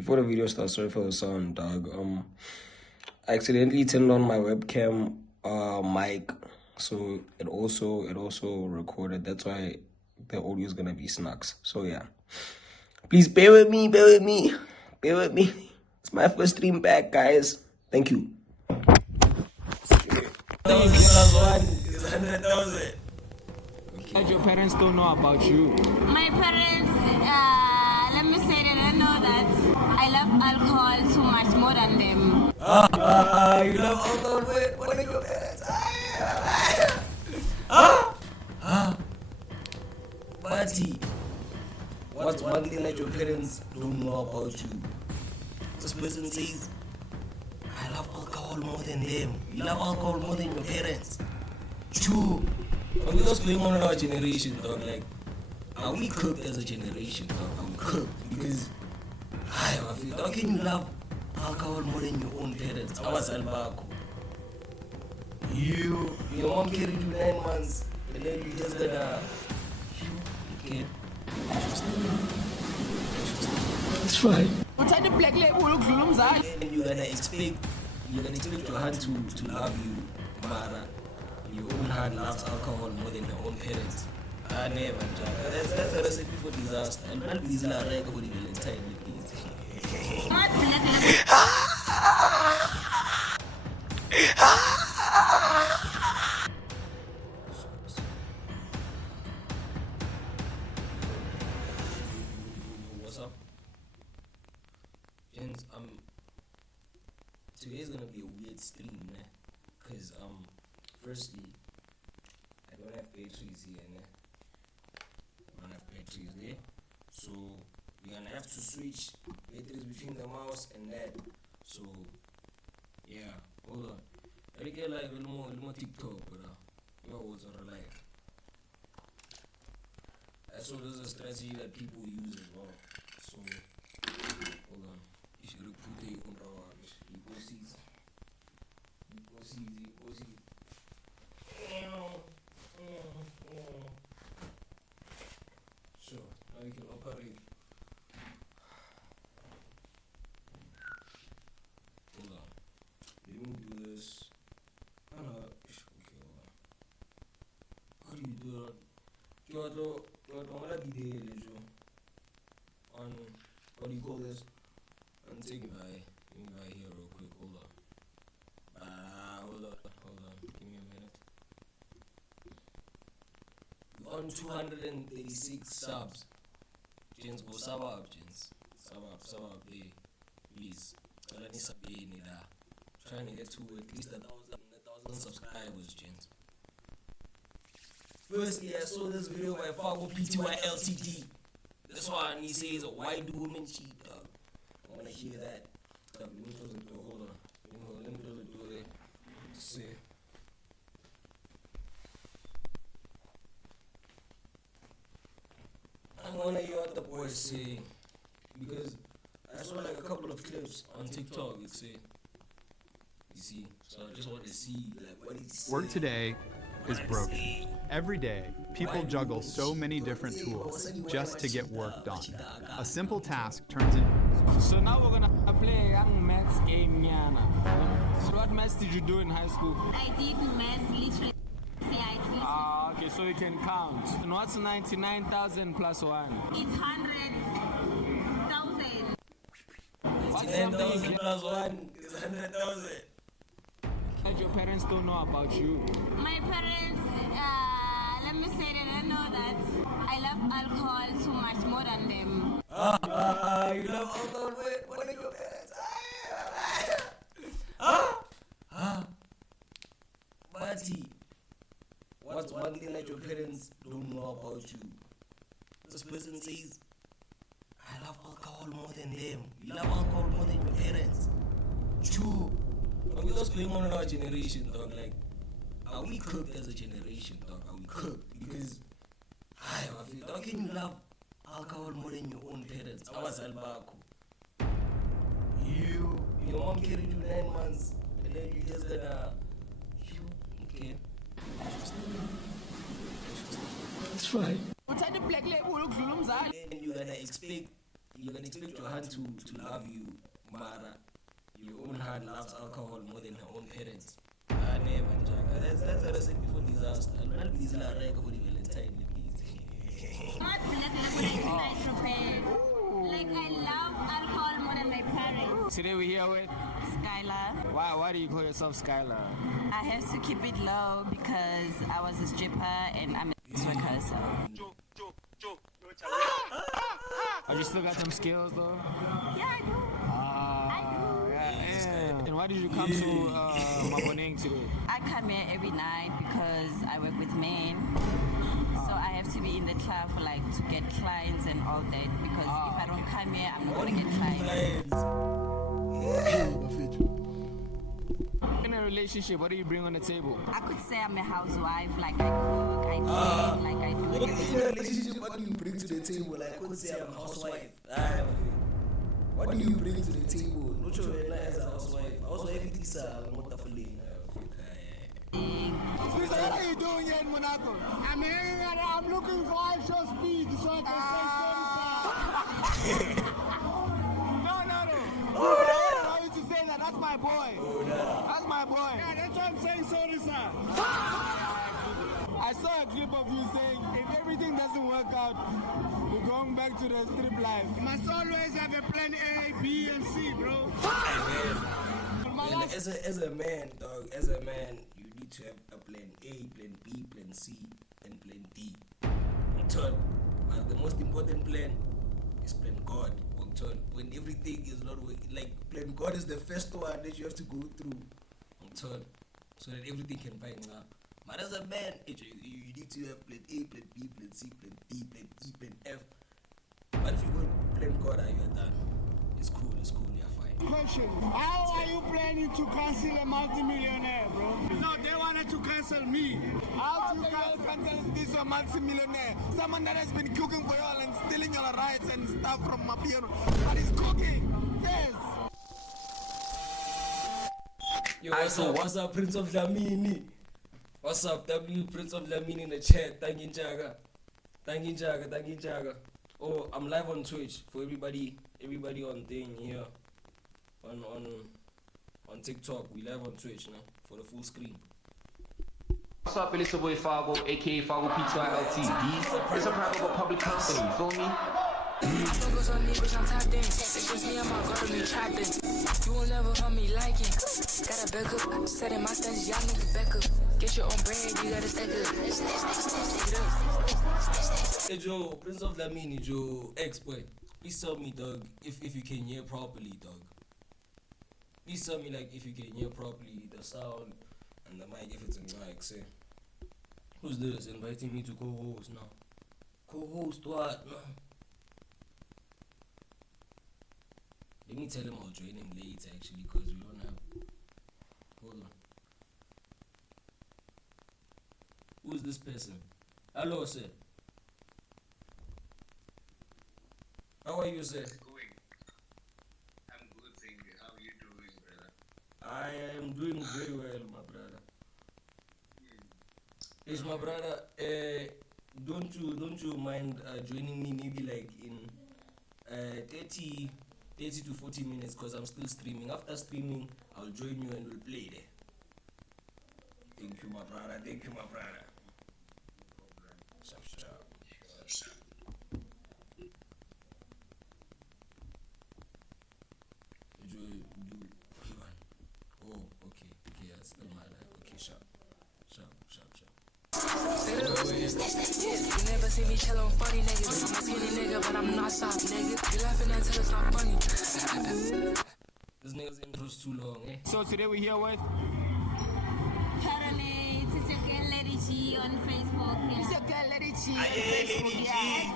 Before the video starts, sorry for the sound, dog. I accidentally turned on my webcam mic, so it also recorded. That's why the audio is gonna be snacks. So yeah, please bear with me. It's my first stream back, guys. Thank you. And your parents don't know about you? My parents, let me say they don't know that I love alcohol too much more than them. You love alcohol? What are your parents? Buddy, what's one thing that your parents don't know about you? This person says, I love alcohol more than them. You love alcohol more than your parents. True. But what's going on in our generation, dog? Like, are we cooked as a generation, dog? Are we cooked? Because, how can you love alcohol more than your own parents? Your mom carried you 9 months, and then you just gonna, okay. It's fine. What's the black label? And you're gonna expect your hand to love you, Mara. Your own hand loves alcohol more than your own parents. Never, Jack. That's a recipe for disaster. And not busy like a good Valentine, please. What's up? Gents, today's gonna be a weird stream, man. Cause firstly, I don't have batteries here, man. So we're gonna have to switch batteries between the mouse and that. So yeah, hold on. I get like a little more TikTok, but was like. I saw there's a strategy that people use as well. So hold on. You should put the on rubbish. You go see. Sure, now we can operate. Hold on. Let me do this. Okay, hold on. How do you do that? On what do you call this? I'm taking by here real quick. Hold on. Hold on. Give me a minute. We're on 236 subs. Gents, go sub up, gents. Sub up, please. Trying to get to at least 1,000 subscribers, gents. Firstly, I saw this video by Fargo PTY LTD. This one he says, why do women cheat, dog? I wanna hear that. Let me close the door, hold on. Let me close the door there. See. I wanna hear what the boys say. Because I saw like a couple of clips on TikTok, it say. You see? So I just want to see like what he said. Work today is broken. Every day, people juggle so many different tools just to get work done. A simple task turns into... So now we're gonna play a young maths game, Yana. So what maths did you do in high school? I did math literacy. Okay, so you can count. And what's 99,000 plus 1? It's 100,000. 99,000 plus 1 is 100,000. And your parents don't know about you? My parents, let me say they don't know that I love alcohol too much more than them. You love alcohol? What are your parents? Buddy, what's one thing that your parents don't know about you? This person says, I love alcohol more than them. You love alcohol more than your parents. True. But what's going on in our generation, dog? Like, are we cooked as a generation, dog? Are we cooked? Because, how can you love alcohol more than your own parents? Your mom carried you 9 months, and then you just gonna, okay. It's fine. What's the black label? And you're gonna expect you can expect your hand to love you, Mara. Your own hand loves alcohol more than her own parents. That's what I said before disaster. I'll be like for the Valentine, please. Not nice prepared. Like I love alcohol more than my parents. Today we're here with Skylar. why do you call yourself Skylar? I have to keep it low because I was a stripper and I'm a worker, so. Oh, you still got them skills though? Yeah, I do. Yeah. And why did you come to Maboneng today? I come here every night because I work with men. So I have to be in the club for like to get clients and all that because if I don't come here, I'm not gonna get clients. In a relationship, what do you bring on the table? I could say I'm a housewife, like I cook, I clean, like I do In everything. a relationship, what do you bring to the table? Like, I could say I'm a housewife. What do you bring to the table? Not sure as a housewife. Housewife is a motherfucking. What are you doing here in Monaco? I'm hanging out. I'm looking for offshore speed so I can say sorry, sir. No. I want you to say that. That's my boy. That's my boy. Yeah, that's why I'm saying sorry, sir. I saw a clip of you saying if everything doesn't work out, we're going back to the strip life. You must always have a plan A, B, and C, bro. And as a man, dog, as a man, you need to have a plan A, plan B, plan C, and plan D. But the most important plan is plan God. When everything is not working, like plan God is the first one that you have to go through. So that everything can find up. But as a man, you need to have plan A, plan B, plan C, plan D, plan E, plan F. But if you go plan God, you are done. It's cool, you're fine. Question: how are you planning to cancel a multimillionaire, bro? No, they wanted to cancel me. How do you guys cancel this a multi-millionaire? Someone that has been cooking for y'all and stealing your rights and stuff from my piano. But he's cooking. Yes. Yo, what's up, Prince of Lamini? What's up, W Prince of Lamini in the chat? Thank you, Jaga. Oh, I'm live on Twitch for everybody on thing here. On TikTok. We live on Twitch now for the full screen. What's up, it's your boy Fargo, aka Fargo P2I LTD. It's a private but public company, you feel me? Focus on me, bitch, I'm tapped in. It's just me and my girl, me trapped in. You will never find me liking. Got a back up, setting my standards, y'all niggas back up. Get your own bread, you gotta stack up. Hey Joe, Prince of Lamini, Joe, ex-boy. Please tell me, dog, if you can hear properly, dog. Please tell me, like, if you can hear properly the sound and the mic, if it's in mic, say. Who's this inviting me to co-host now? Co-host what? No. Let me tell him I'll join him late, actually, because we don't have... Hold on. Who's this person? Hello, sir. How are you, sir? I'm good, thank you. How are you doing, brother? I am doing very well, my brother. Yes, my brother. Don't you mind joining me maybe like in 30 to 40 minutes, because I'm still streaming. After streaming, I'll join you and we'll play there. Thank you, my brother. Sharp. Oh, okay, yeah, it's still my life. Okay, sharp. You never see me chill on funny niggas. I'm a skinny nigga, but I'm not soft, nigga. You laughing until it's not funny. This nigga's intro's too long, eh? So today we're here with Caroline, it's your girl Lady G on Facebook. It's Yeah. your girl Lady G. Lady G.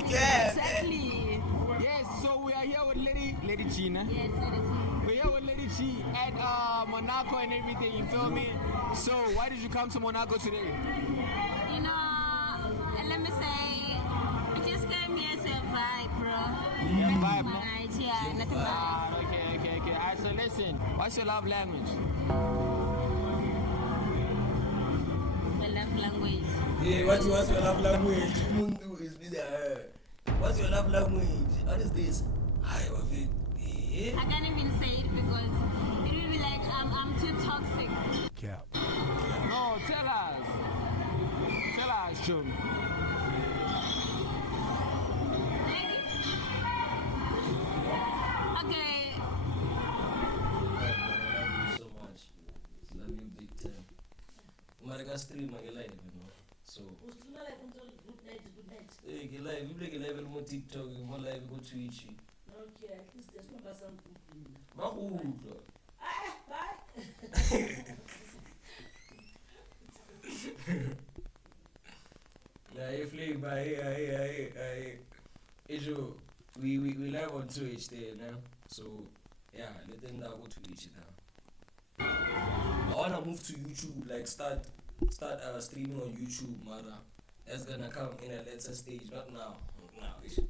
Exactly. Yes, so we are here with Lady G, nah? Yes, Lady G. We're here with Lady G at Monaco and everything, you feel me? So why did you come to Monaco today? You know, let me say, I just came here to vibe, bro. Vibe, no? Right, yeah, nothing bad. Okay. Alright, so listen, what's your love language? My love language. Yeah, what's your love language? What's your love language? What is this? Hi, Wafit. Yeah. I can't even say it because it will be like I'm too toxic. Cap. No, tell us. Tell us, June. Okay. So much. Love you big time. Marika stream live, you know. So. Hey, get live. You play live on TikTok, more live on Twitch. Okay, at least there's not some cooking. Mahudo. Yeah, you flick by Ejo. We live on Twitch there now. So yeah, let them now go to Twitch now. I wanna move to YouTube, like start streaming on YouTube, mother. That's gonna come in a later stage, not now. Now, yeah.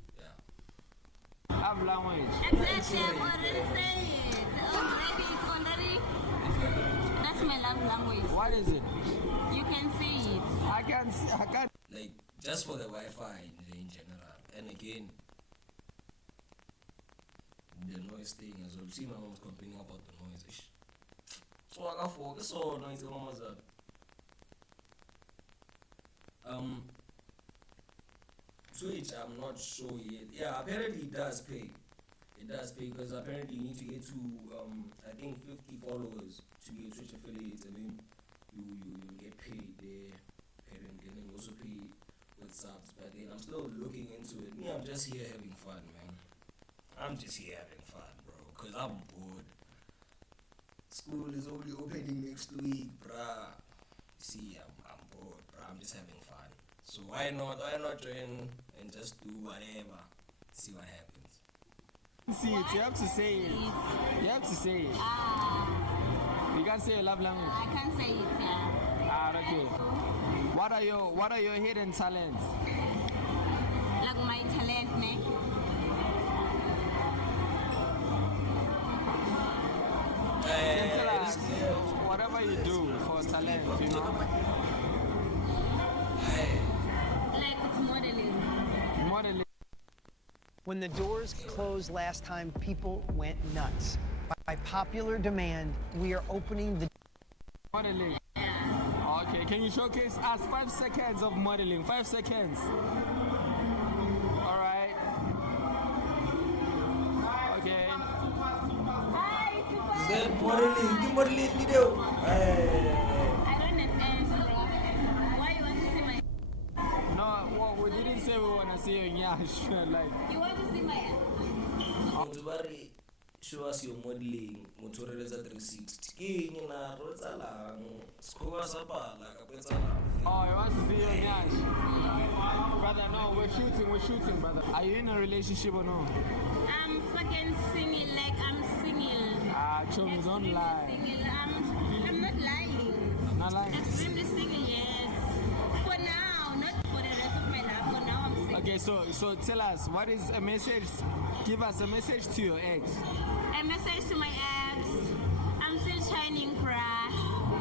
Have language. Exactly, I've already said it. It's already. That's my love language. What is it? You can see it. I can't. Like, just for the Wi-Fi in general. And again, the noise thing as well. See, my mom's complaining about the noise. So I got focus on noise. Twitch, I'm not sure yet. Yeah, apparently it does pay. It does pay because apparently you need to get to I think 50 followers to be a Twitch affiliate, and then you get paid there. Apparently, and then you also pay with subs. But then I'm still looking into it. Me, I'm just here having fun, man. I'm just here having fun, bro. Cause I'm bored. School is only opening next week, bruh. See, I'm bored, bruh. I'm just having fun. So why not join and just do whatever? See what happens. See it. You have to say it. You have to say it. You can't say your love language. I can't say it, yeah. Okay. What are your hidden talents? Like my talent, ne? Tell us whatever you do for talent, you know. Like it's modeling. Modeling. When the doors closed last time, people went nuts. By popular demand, we are opening the modeling. Okay, can you showcase us 5 seconds of modeling? 5 seconds. All right. Okay. Is that modeling? You modeling video? I don't understand. Why you want to see my? No, well, we didn't say we want to see your nyash. Like. You want to see my? Show us your modeling. Motoreleza 360. King na rota lang. Skowa sapala kapeta lang. Oh, you want to see your nyash? Brother, no, we're shooting, brother. Are you in a relationship or no? I'm fucking single, like I'm single. Chums, don't lie. Single. I'm not lying. Not lying. Extremely single, yes. For now, not for the rest of my life. For now, I'm single. Okay, so tell us, what is a message? Give us a message to your ex. A message to my ex. I'm still shining, bruh.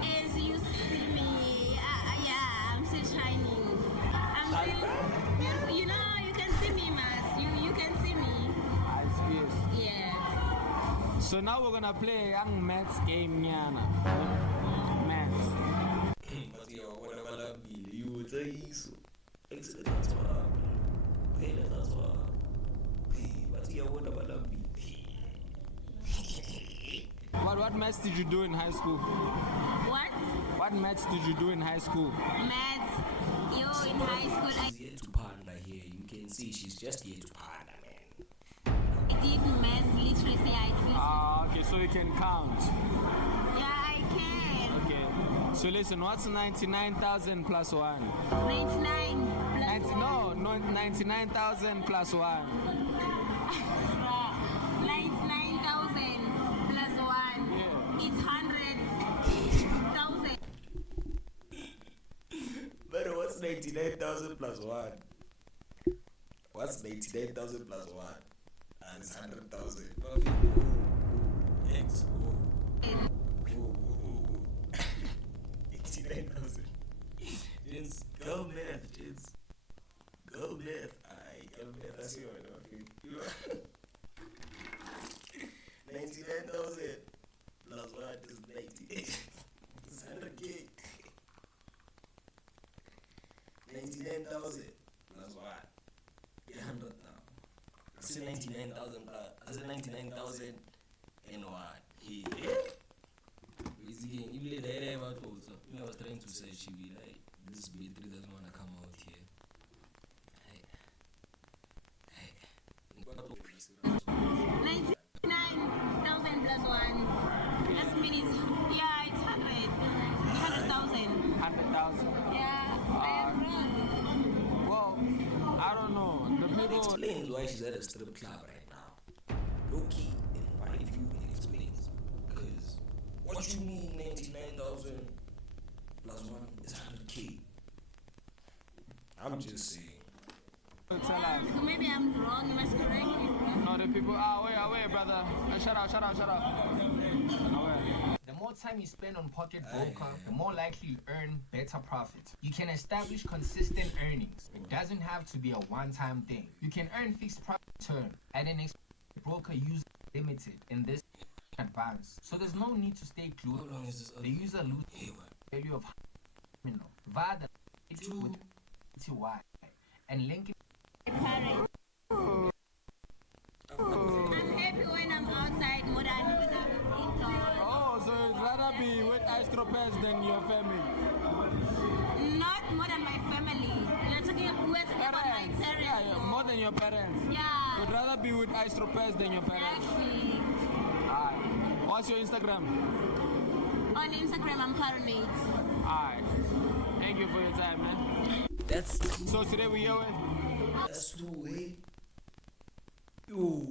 As you see me, yeah, I'm still shining. I'm still, you know, you can see me, Mas. You can see me. I see. Yeah. So now we're gonna play a young Maths game, Nyana. Maths. What maths did you do in high school? What? What maths did you do in high school? Maths. You in high school. She's here to panda here. You can see she's just here to panda, man. I did maths literacy. Okay, so you can count. Yeah, I can. Okay. So listen, what's 99,000 plus 1? 99 plus 1. No, 99,000 plus 1. 99,000 plus 1. Yeah. It's 100,000. But what's 99,000 plus 1? What's 99,000 plus 1? And it's 100,000. X. 89,000. It's go math. It's go math. I go math. That's your 99,000 plus what is 98? It's 100K. 99,000 plus what? 100 now. I said 99,000 plus. I said 99,000 and what? He. Even the I was trying to say she be like, this battery doesn't want to come out here. 99,000 plus 1. That means, yeah, it's 100,000. 100,000. Yeah, I am wrong. Well, I don't know. The people explains why she's at a strip club right now. Low key, in my view, it explains. Because what you mean 99,000 plus 1 is 100K? I'm just saying. Maybe I'm wrong. You must correct me, bro. No, the people. Away, brother. Shut up. The more time you spend on Pocket Broker, the more likely you earn better profit. You can establish consistent earnings. It doesn't have to be a one-time thing. You can earn fixed profit term at an broker user limited in this advance. So there's no need to stay glued. The user loses value of via the with TY and linking. I'm happy when I'm outside more than when I'm indoors. Oh, so it's rather be with Astropets than your family? Not more than my family. We're talking about my parents. Yeah, more than your parents. Yeah. You'd rather be with Astropets than your parents. Exactly. Alright. What's your Instagram? On Instagram, I'm Paronate. Alright. Thank you for your time, man. That's so today we here with. That's the way. Yo.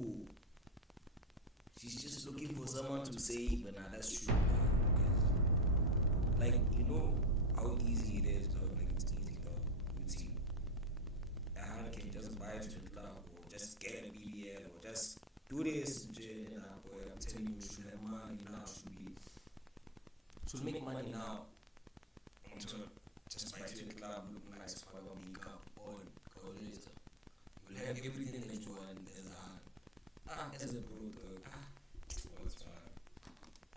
She's just looking for someone to say, but nah, that's true. Like, you know how easy it is, dog. Like, it's easy, dog. You see, a hand can just buy it to the club, or just get a BBL, or just do this, boy. I'm telling you, you should have money now. Should make money now. Just buy to the club, look nice, have a big cup, on, later. You'll have everything that you want as a hand. As a bro, dog. What's fine?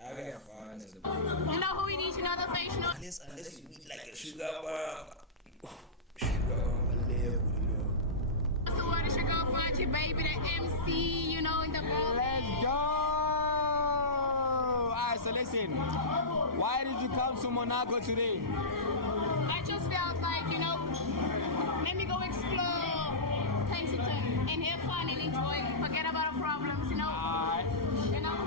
I have fun as a bro. You know who we need to know the face? Unless you eat like a sugar mama. Sugar mama level, What's the word? Sugar Fudgy, baby, the MC, you know, in the ball. Let's go! Alright, so listen. Why did you come to Monaco today? I just felt like, you know, let me go explore Kensington and have fun and enjoy. Forget about our problems, you know. You know.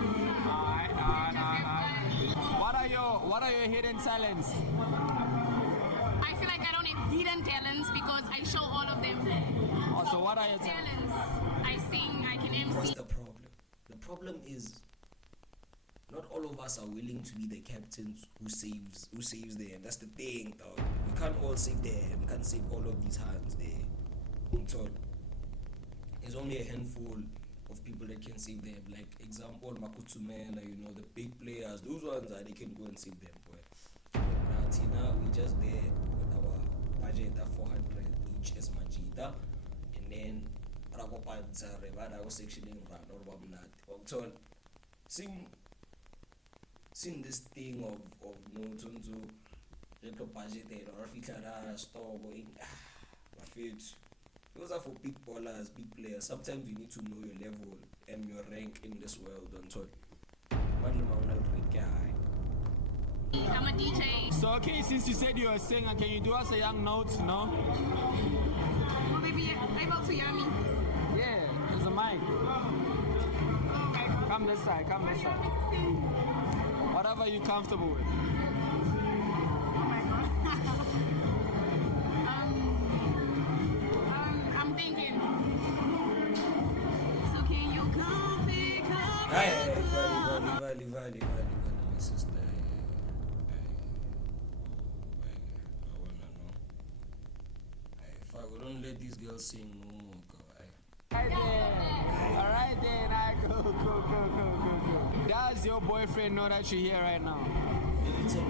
What are your hidden talents? I feel like I don't have hidden talents because I show all of them. Oh, so what are your talents? I sing, I can MC. What's the problem? The problem is not all of us are willing to be the captains who saves them. That's the thing, dog. We can't all save them. We can't save all of these hands there. There's only a handful of people that can save them. Like example, Makutsumena, you know, the big players. Those ones they can go and save them. Boy. Now Tina, we just there with our budget of 400 each as Majida, and then Ragopanza Revada was sectioning Ran or Wabnat. Sing this thing of no tunzu little budget or Fikara store going my favorite. Those are for big ballers, big players. Sometimes you need to know your level and your rank in this world. Don't talk. I'm a DJ. So okay, since you said you're a singer, can you do us a young note? No? Will they be able to hear me? Yeah, there's a mic. Come this side. Whatever you're comfortable with. I'm thinking. So can you come pick up? Valley, my sister. I wanna know. If I wouldn't let these girls sing no more, Alright then, go. Does your boyfriend know that you're here right now? The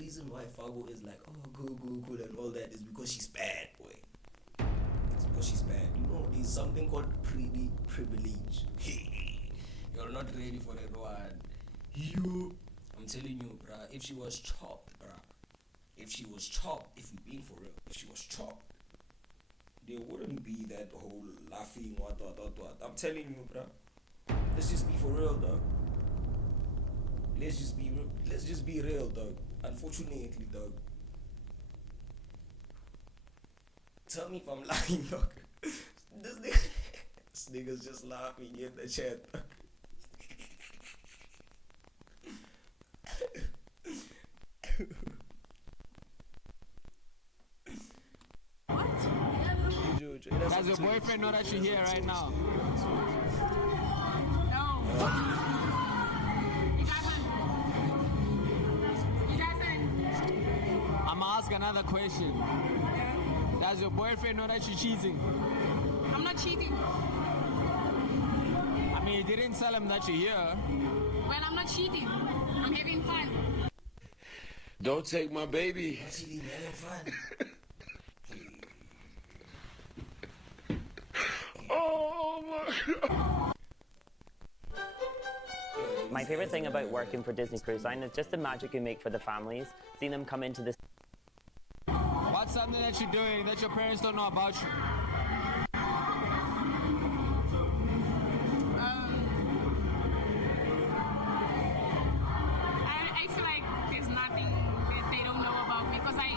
reason why Fago is like, oh, go, and all that is because she's bad, boy. It's because she's bad. You know, there's something called privilege. You'll not ready for that one. You, I'm telling you, bruh, if she was chopped, bruh, if she was chopped, if you're being for real, if she was chopped, there wouldn't be that whole laughing, what. I'm telling you, bruh. Let's just be for real, dog. Let's just be real, dog. Unfortunately, dog. Tell me if I'm lying, dog. This nigga's just laughing in the chat. Does your boyfriend know that you're here right now? No. He doesn't. I'm gonna ask another question. Does your boyfriend know that you're cheating? I'm not cheating. I mean, you didn't tell him that you're here. Well, I'm not cheating. I'm having fun. Don't take my baby. Actually, having fun. Oh my God. My favorite thing about working for Disney Cruise Line is just the magic you make for the families, seeing them come into this. What's something that you're doing that your parents don't know about you? I feel like there's nothing that they don't know about me because I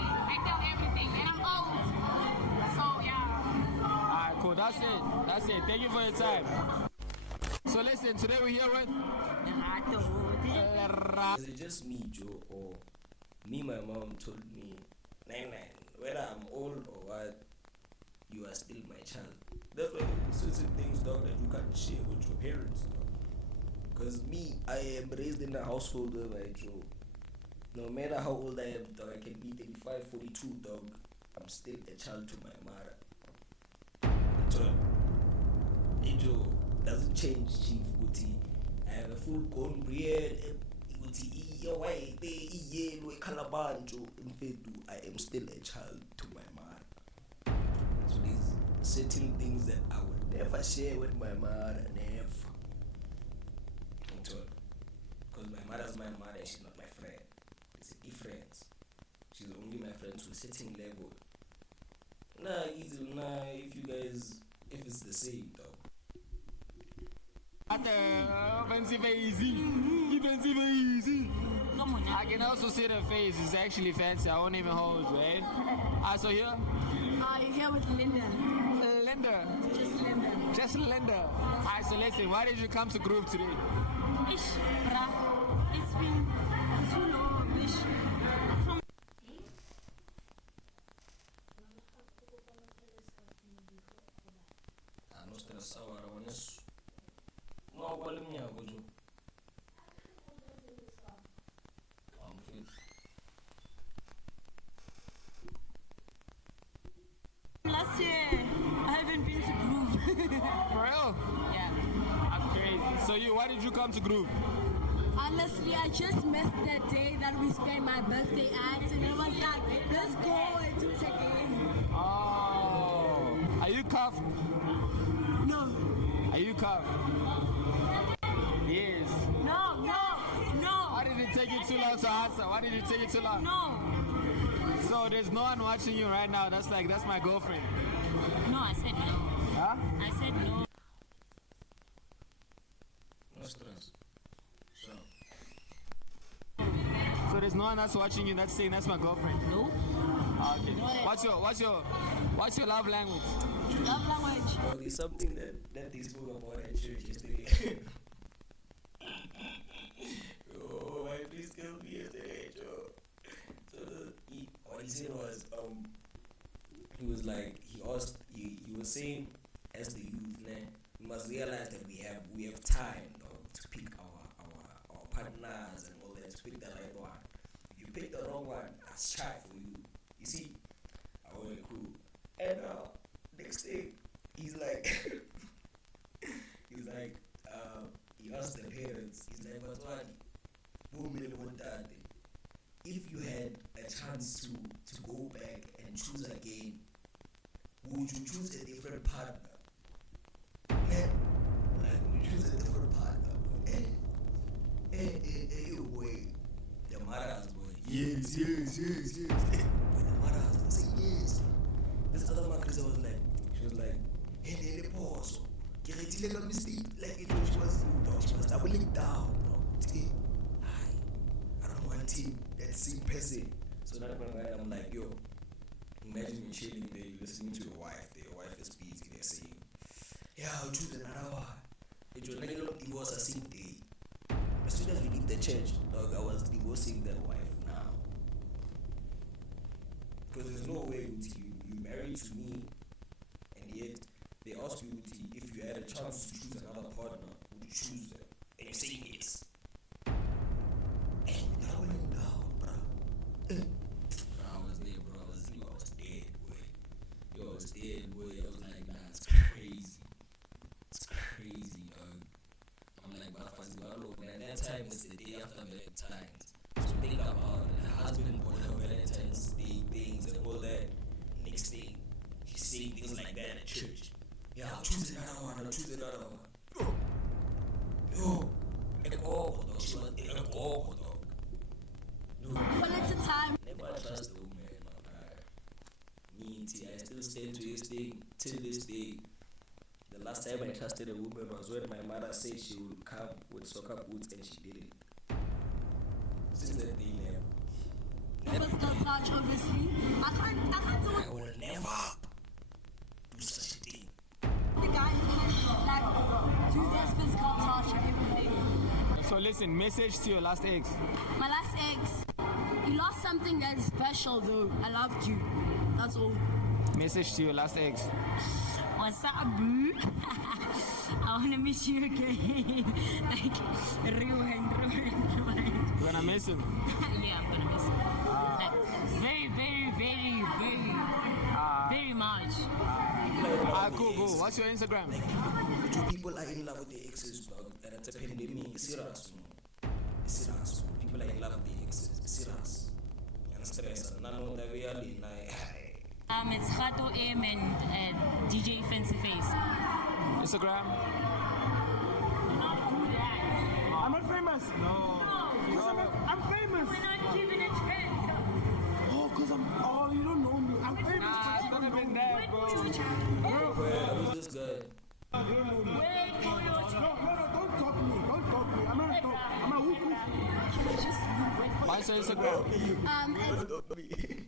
tell everything and I'm old. So yeah. Alright, cool. That's it. Thank you for your time. So listen, today we're here with. Is it just me, Joe, or me? My mom told me, nine, whether I'm old or what, you are still my child. That's why certain things, dog, that you can't share with your parents, dog. Because me, I am raised in a household where Joe. No matter how old I am, dog, I can be 35, 42, dog. I'm still a child to my mother. So, Joe doesn't change, Chief Uti. I have a full grown beard. I am still a child to my mother. So there's certain things that I would never share with my mother, never. Because my mother's my mother, she's not my friend. It's a difference. She's only my friend to a certain level. If it's the same, dog. Offensive easy. I can also see the face. It's actually fancy. I won't even hold you, eh? So here? You're here with Linda. Linda? Just Linda. Just Linda. Alright, so listen, why did you come to Groove today? It's been too long. From last year, I haven't been to Groove. For real? Yeah. I'm crazy. So why did you come to Groove? Honestly, I just missed the day that we spent my birthday at, and it was like, let's go and do it again. Oh. Are you cuffed? No. Are you cuffed? Yes. No. Why did it take you too long to answer? Why did it take you too long? No. So there's no one watching you right now. That's my girlfriend. No, I said no. Huh? I said no. No stress. So there's no one that's watching you that's saying that's my girlfriend. No. Okay. What's your love language? Love language. Oh, there's something that they spoke about at church yesterday. Oh, my please kill me yesterday, Joe. So what he said was he was like he was saying as the youth, we must realize that we have time to pick our partners and all that, to pick the right one. If you pick the wrong one, that's try for you. You see? I want it cool. And next thing, he's like he asked the parents, he's like, what's one? If you had a chance to go back and choose again, would you choose a different partner? Yeah, like would you choose a different partner? And Yes. When the mother was saying yes. This other man was like, she was like, hey, pause. Like she was doubling down. I don't want him, that same person. So now I'm like, yo, imagine you chilling there, you listening to your wife. Your wife is busy. They're saying, yeah, I'll choose another one. It was like a long divorce the same day. As soon as we leave the church, dog, I was divorcing that wife now. Because there's no way you married to me, and yet they ask you if you had a chance to choose another partner, would you choose them? And you're saying yes. And doubling down, bro. I was there, bro. I was dead, boy. Yo, I was dead, boy. I was like, nah, it's crazy. It's crazy, dog. I'm like, but at that time, it's the day after Valentine's. So think about it. Her husband bought her Valentine's Day things and all that. Next thing, she's saying things like that at church. Yeah, I'll choose another one. Yo, a go, dog. She was a go, dog. No. Quality time. Never trust the woman, me, I still stand to this day, till this day. The last time I trusted a woman was when my mother said she would come with soccer boots and she didn't. Since that day, never. Physical touch, obviously. I can't do it. I will never do such a thing. The guy who can do this physical touch and everything. So listen, message to your last ex. My last ex, you lost something that is special though. I loved you. That's all. Message to your last ex. What's up, boo? I wanna miss you again. Like rewind. You're gonna miss him? Yeah, I'm gonna miss him. Like very much. Cool. What's your Instagram? People are in love with their exes, dog, and it's a pandemic. It's serious. People are in love with their exes. It's serious. And stress. None of the way are in It's Khato M and DJ Fancy Face. Instagram? I'm not famous. No. I'm famous. We're not giving a chance. Oh, you don't know me. I'm famous. Nah, it's gonna be there, bro. Who's this guy? Wait for your turn. No, don't talk me. I'm a woof. What's your Instagram? It's the.Okushe_.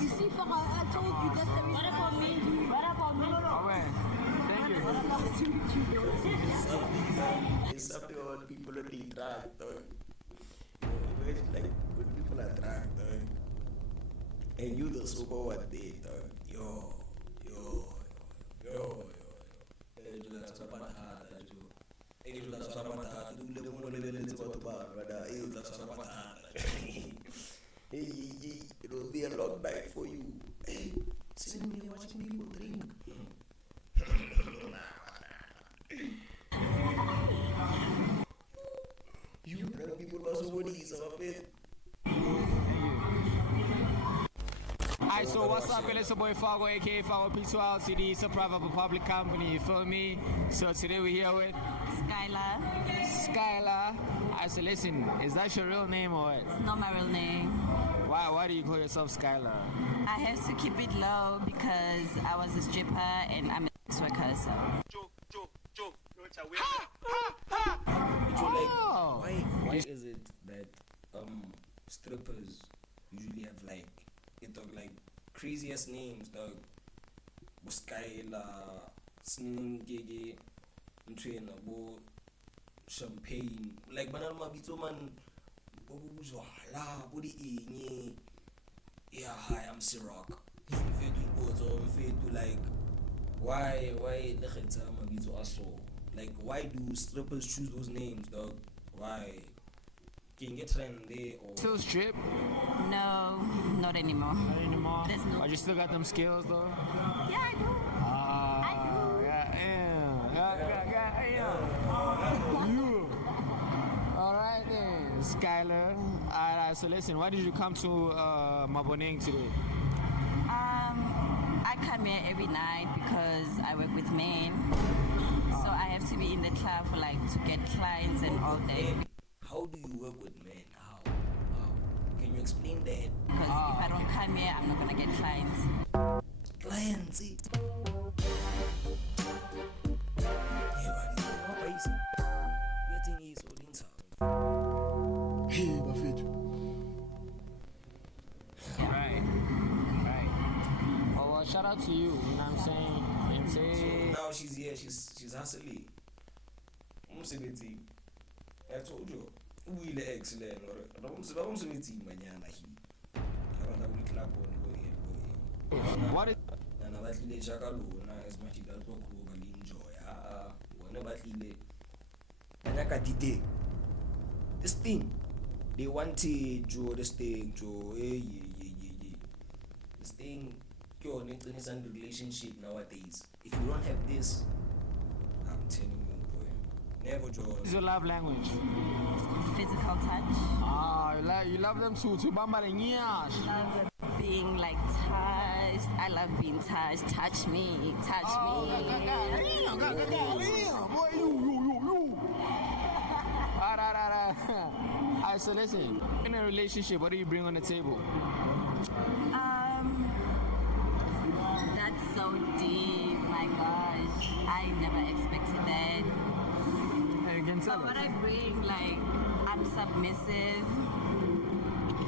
You see, I told you that's the reason. What about me? Alright. Thank you. Nice to meet you, though. It's something about people that they drag, dog. Imagine like when people are dragged, dog. And you the super what they, dog. Yo. It will be a long night for you. Hey, sitting here watching people drink. You drunk people also want to eat some of it. Alright, so what's up? It's your boy Fargo, aka Fargo P2 LTD. It's a private public company, you feel me? So today we're here with Skylar. Alright, so listen, is that your real name or what? It's not my real name. Why do you call yourself Skylar? I have to keep it low because I was a stripper and I'm a sex worker, so. Why is it that strippers usually have like craziest names, dog? Skylar, Sningege, Mtwena, Bo, Champagne, like banana mabito man. Yeah, hi, I'm Ciroc. Like, why the mabito aso? Like, why do strippers choose those names, dog? Why? Can you get trend there or still strip? No, not anymore. Not anymore? There's no. But you still got them skills though? Yeah, I do. You. Alright then, Skylar. Alright, so listen, why did you come to Maboneng today? I come here every night because I work with men. So I have to be in the club for like to get clients and all that. How do you work with men? How? Can you explain that? Because if I don't come here, I'm not gonna get clients. Clients, eh? Hey, Buffett. Right. Oh, well, shout out to you. You know what I'm saying? So now she's here. She's hustling. Umsebenzi. I told you. Uyile excellent. Umsebenzi manyana hi. Abantu club on go in. What is? Nana batlile jaka lona as much as that go enjoy. Wona batlile. Banyaka dite. This thing. They wanted Joe, this thing, Joe, This thing, it's a relationship nowadays. If you don't have this, I'm telling you, boy, never Joe. What's your love language? Physical touch. You love them too. Love being like touched. I love being touched. Touch me. Boy, you. Alright, so listen, in a relationship, what do you bring on the table? That's so deep, my gosh. I never expected that. So what I bring, like, I'm submissive,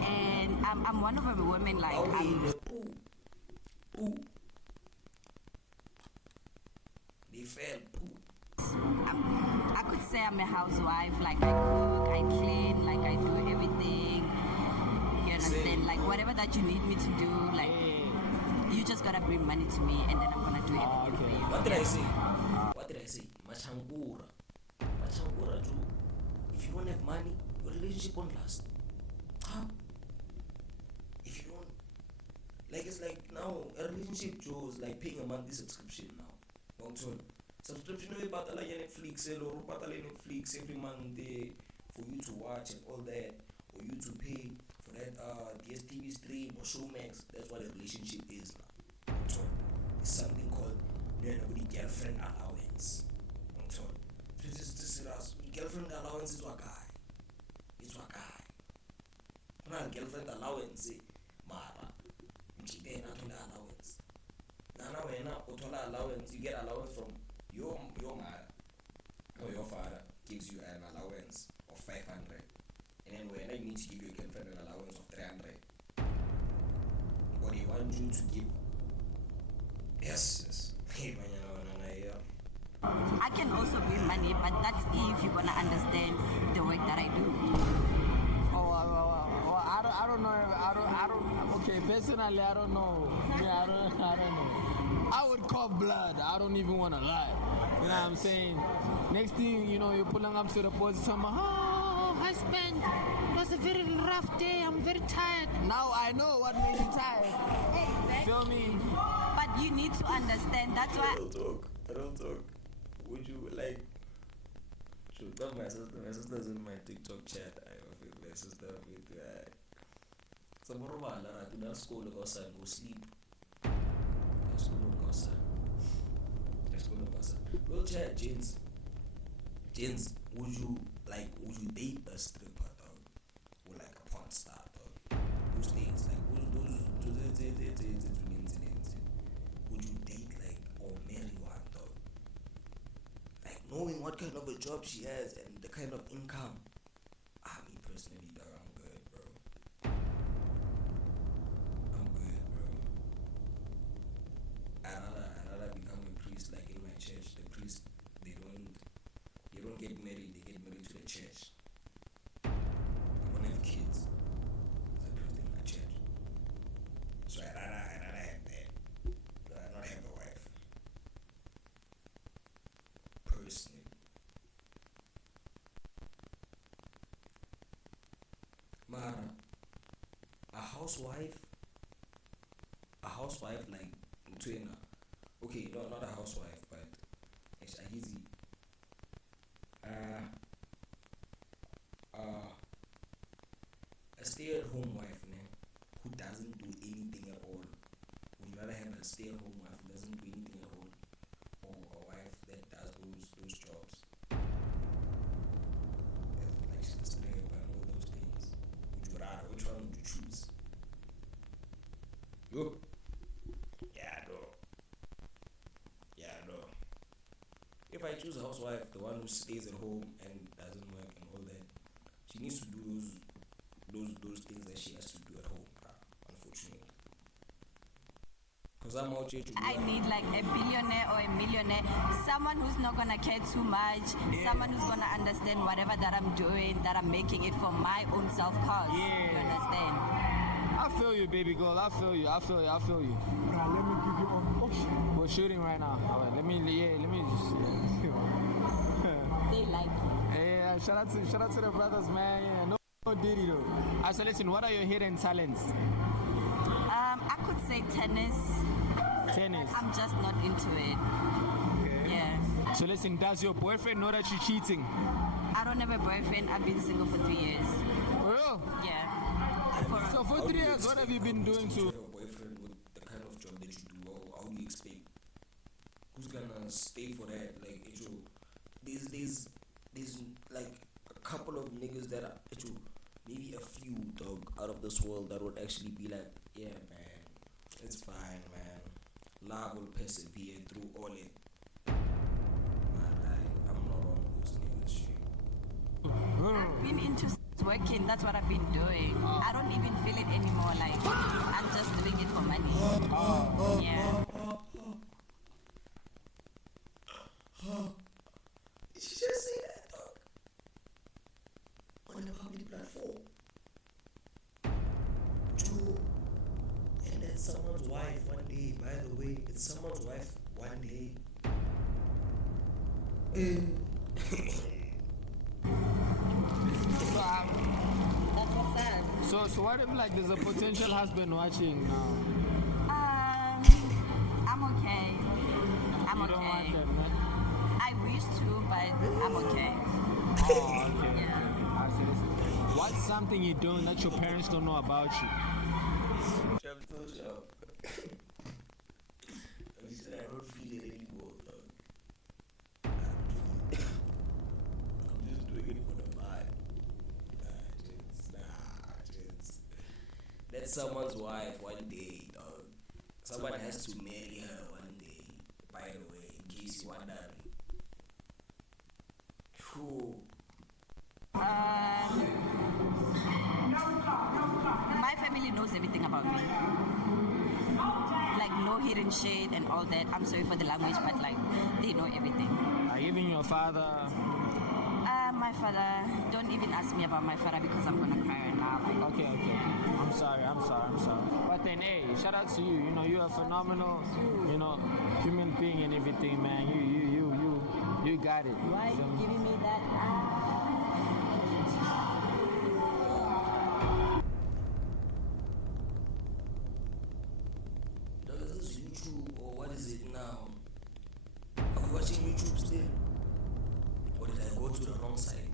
and I'm one of the women, like, They fell poo. I could say I'm a housewife, like I cook, I clean, like I do everything. You understand? Like whatever that you need me to do, like you just gotta bring money to me and then I'm gonna do everything for you. What did I say? Machangura too. If you don't have money, your relationship won't last. If you don't, like it's like now a relationship Joe's like paying a monthly subscription now. Don't tell. Subscription we battle Netflix or battle Netflix every month for you to watch and all that, or you to pay for that DSTV stream or Showmax. That's what a relationship is now. So it's something called girlfriend allowance. So girlfriend allowance is what guy. It's what guy. Not girlfriend allowance, mara. Then allowance. Nana when allowance, you get allowance from your mother or your father gives you an allowance of 500, and then when you need to give your girlfriend an allowance of 300, or they want you to give. Yes. I can also bring money, but that's if you're gonna understand the work that I do. I don't know. Okay, personally, I don't know. Yeah, I don't know. I would cough blood. I don't even want to lie. You know what I'm saying? Next thing, you know, you're pulling up to the post, husband, it was a very rough day. I'm very tired. Now I know what made you tired. Feel me? But you need to understand. That's why. I don't talk. Would you like? Should tell my sister. My sister's in my TikTok chat. My sister with some more I do not school go sleep. We'll chat, Jens. Would you date a stripper dog? Or like a porn star dog? Those things, like those would you date like or marry one dog? Like knowing what kind of a job she has and the kind of income. Me personally, dog, I'm good, bro. I'd rather become a priest like in my church. The priest, they don't get married, they get married to the church. They don't have kids. There's a priest in my church. So I'd rather have that. But I'd not have a wife. Personally. Mara, a housewife like Twina. Okay, no, not a housewife, but it's a easy. A stay-at-home wife, who doesn't do anything at all. Would you rather have a stay-at-home wife doesn't do anything at all, or a wife that does those jobs. Like she's playing by all those things. Would you rather? Which one would you choose? Yo. Yeah, no. If I choose a housewife, the one who stays at home and doesn't work and all that, she needs to do those things that she has to do at home, unfortunately. Because I'm out here to I need like a billionaire or a millionaire, someone who's not gonna care too much, someone who's gonna understand whatever that I'm doing, that I'm making it for my own self-cause. You understand? I feel you, baby girl. I feel you. Bruh, let me give you on. We're shooting right now. Right, let me just. They like you. Yeah, shout out to the brothers, man. Yeah, no Diddy though. So listen, what are your hidden talents? I could say tennis. Tennis. I'm just not into it. Okay. Yeah. So listen, does your boyfriend know that you're cheating? I don't have a boyfriend. I've been single for 3 years. Real? Yeah. So for 3 years, what have you been doing to? Have a boyfriend with the kind of job that you do. How do you expect? Who's gonna stay for that? Like, there's like a couple of niggas that are maybe a few dog out of this world that would actually be like, yeah, man, it's fine, man. Love will persevere through all it. I'm not one of those niggas. Shit. I've been into working. That's what I've been doing. I don't even feel it anymore. Like, I'm just doing it for money. Yeah. Did you just say that, dog? On a public platform? True. And that's someone's wife one day. By the way, it's someone's wife one day. So what if like there's a potential husband watching now? I'm okay. I'm You okay. don't want that, man? I wish to, but I'm okay. Oh, okay. Yeah. I see this. What's something you're doing that your parents don't know about you? I don't feel it anymore, dog. I'm just doing it for the vibe. That's someone's wife one day, dog. Someone has to marry her one day, by the way, in case you wonder. True. My family knows everything about me. Like, no hidden shade and all that. I'm sorry for the language, but like, they know everything. Even your father? My father, don't even ask me about my father because I'm gonna cry right now. Like, Okay. I'm sorry. But then, hey, shout out to you. You know, you're a phenomenal, human being and everything, man. You got it. Why are you giving me that? Does this YouTube or what is it now? Are we watching YouTube still? Or did I go to the wrong side?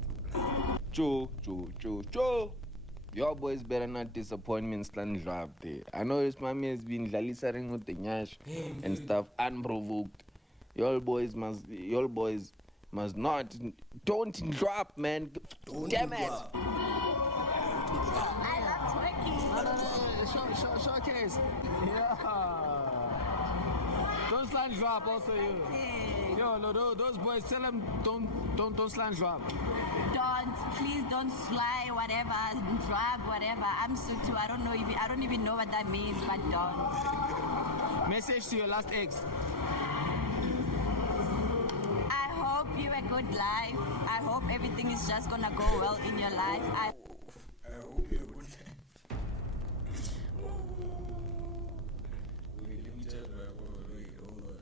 Joe. Your boys better not disappoint me in Slandra there. I know this mommy has been lalisering with the nyash and stuff unprovoked. Your boys must not. Don't drop, man. Damn it. I love twerking. Showcase. Yeah. Don't slant drop, also you. Yo, no, those boys, tell them don't slant drop. Please don't fly, whatever, drag, whatever. I'm so too. I don't even know what that means, but don't. Message to your last ex. I hope you a good life. I hope everything is just gonna go well in your life. I hope you a good life. Wait, let me tell you. Wait, hold on.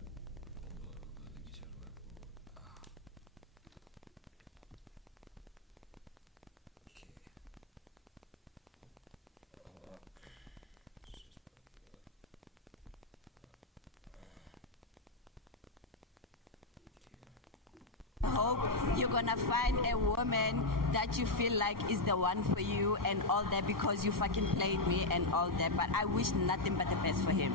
hope you're gonna find a woman that you feel like is the one for you and all that because you fucking played me and all that. But I wish nothing but the best for him.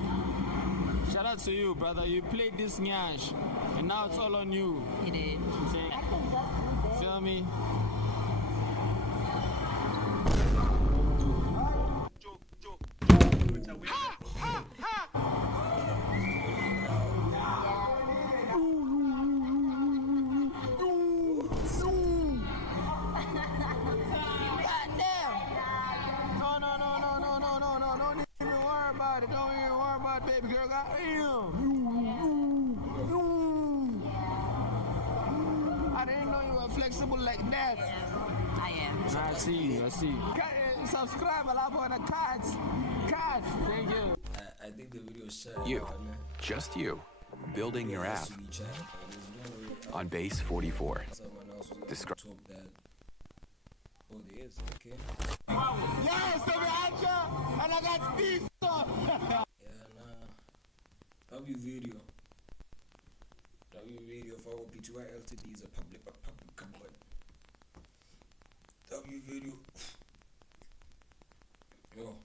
Shout out to you, brother. You played this nyash, and now it's all on you. He did. Feel me? Baby girl, I didn't know you were flexible like that. I am. I see. Subscribe, I love the cards. Thank you. I think the video is You, just you, building your app on Base 44. Describe. Oh, there is, okay. Yes, and I got pizza. W video for P2I Ltd is a public company. W video. Yo.